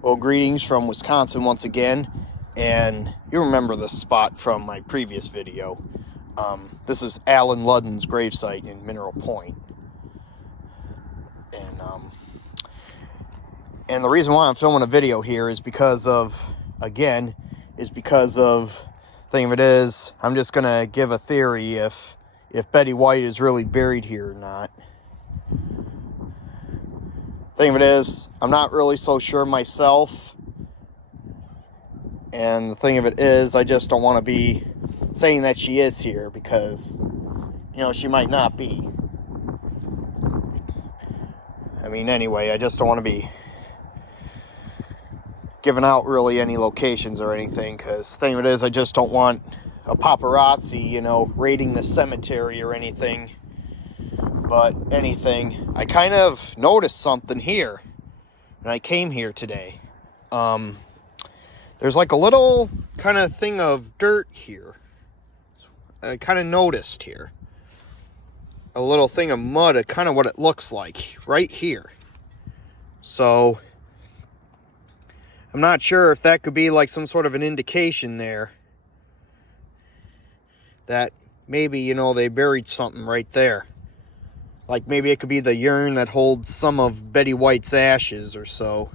Well, greetings from Wisconsin once again, and you remember this spot from my previous video. This is Ludden's gravesite in Mineral Point, and the reason why I'm filming a video here is because of, thing of it is, I'm just gonna give a theory if Betty White is really buried here or not. Thing of it is, I'm not really so sure myself, and the thing of it is, I just don't want to be saying that she is here because, she might not be. Anyway, I just don't want to be giving out really any locations or anything, because the thing of it is, I just don't want a paparazzi, raiding the cemetery or anything. But I kind of noticed something here, and I came here today. There's like a little kind of thing of dirt here. I kind of noticed here. A little thing of mud, kind of what it looks like right here. So, I'm not sure if that could be like some sort of an indication there that maybe, they buried something right there. Like maybe it could be the urn that holds some of Betty White's ashes or so.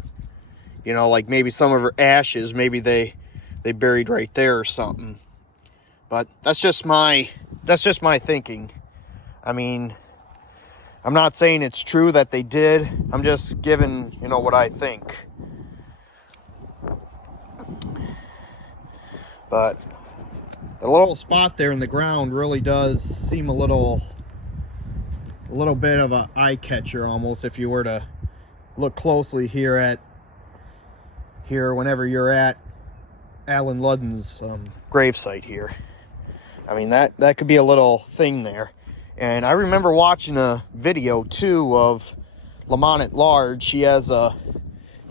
Like maybe some of her ashes, maybe they buried right there or something. But that's just my thinking. I'm not saying it's true that they did. I'm just giving, what I think. But the little spot there in the ground really does seem a little bit of an eye catcher almost, if you were to look closely here whenever you're at Ludden's gravesite here. That could be a little thing there. And I remember watching a video too of Lamont at Large. He has a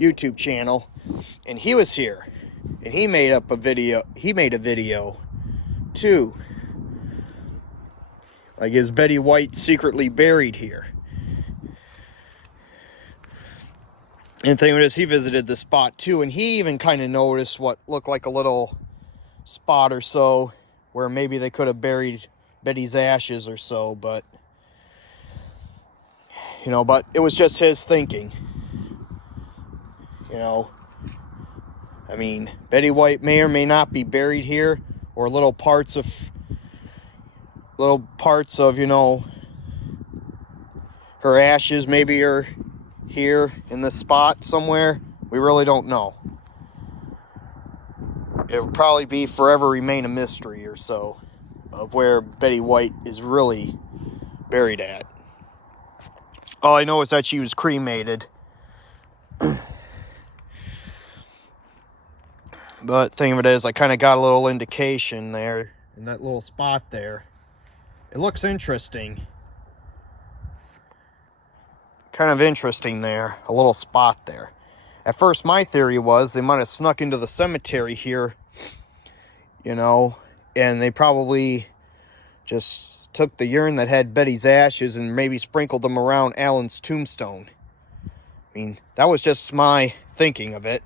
YouTube channel, and he was here, and he made a video too. Like, is Betty White secretly buried here? And the thing is, he visited the spot too, and he even kind of noticed what looked like a little spot or so where maybe they could have buried Betty's ashes or so, but it was just his thinking. Betty White may or may not be buried here, or little parts of her ashes maybe are here in this spot somewhere. We really don't know. It would probably forever remain a mystery or so of where Betty White is really buried at. All I know is that she was cremated. But thing of it is, I kind of got a little indication there in that little spot there. It looks interesting. Kind of interesting there, a little spot there. At first, my theory was they might have snuck into the cemetery here, and they probably just took the urn that had Betty's ashes and maybe sprinkled them around Alan's tombstone. That was just my thinking of it.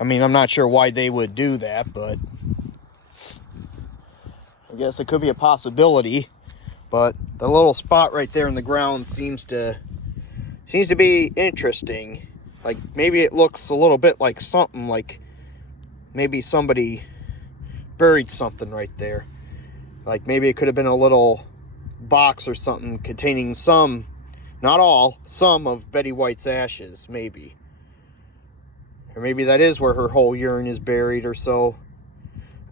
I'm not sure why they would do that, but I guess it could be a possibility. But the little spot right there in the ground seems to be interesting. Like maybe it looks a little bit like something, like maybe somebody buried something right there. Like maybe it could have been a little box or something containing some, not all, some of Betty White's ashes, maybe. Or maybe that is where her whole urn is buried or so.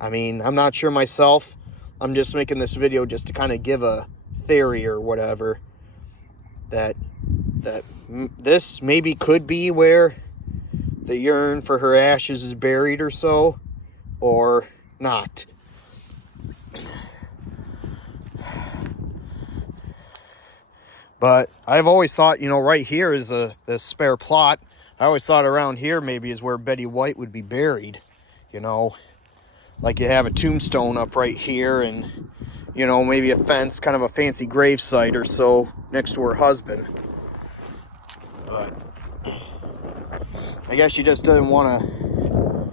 I'm not sure myself. I'm just making this video just to kind of give a theory or whatever. That this maybe could be where the urn for her ashes is buried or so. Or not. But I've always thought, right here is the spare plot. I always thought around here maybe is where Betty White would be buried. Like you have a tombstone up right here, and you know, maybe a fence, kind of a fancy gravesite or so next to her husband. But I guess she just doesn't want to,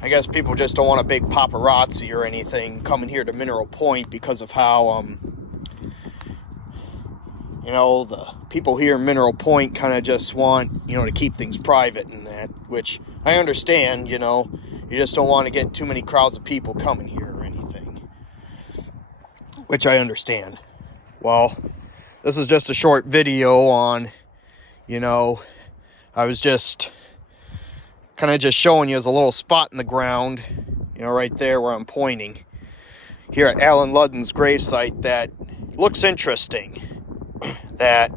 I guess people just don't want a big paparazzi or anything coming here to Mineral Point because of how, you know, the people here in Mineral Point kind of just want, you know, to keep things private and that, which I understand, you know. You just don't want to get too many crowds of people coming here or anything, which I understand. Well, this is just a short video on, you know, I was just kind of just showing you as a little spot in the ground, you know, right there where I'm pointing, here at Alan Ludden's gravesite that looks interesting. That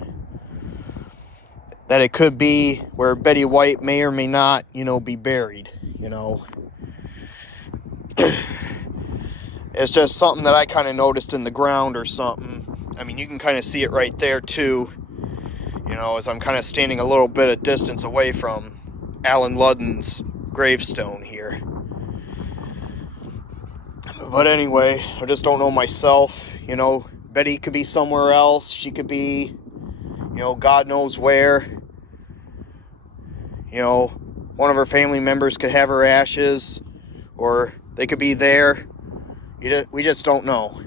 it could be where Betty White may or may not, you know, be buried, you know. It's just something that I kind of noticed in the ground or something. I mean, you can kind of see it right there too, you know, as I'm kind of standing a little bit of distance away from Alan Ludden's gravestone here. But anyway, I just don't know myself, you know. Betty could be somewhere else. She could be, you know, God knows where. You know, one of her family members could have her ashes, or they could be there. We just don't know.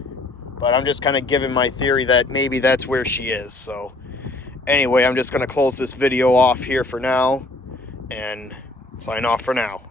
But I'm just kind of giving my theory that maybe that's where she is. So anyway, I'm just going to close this video off here for now and sign off for now.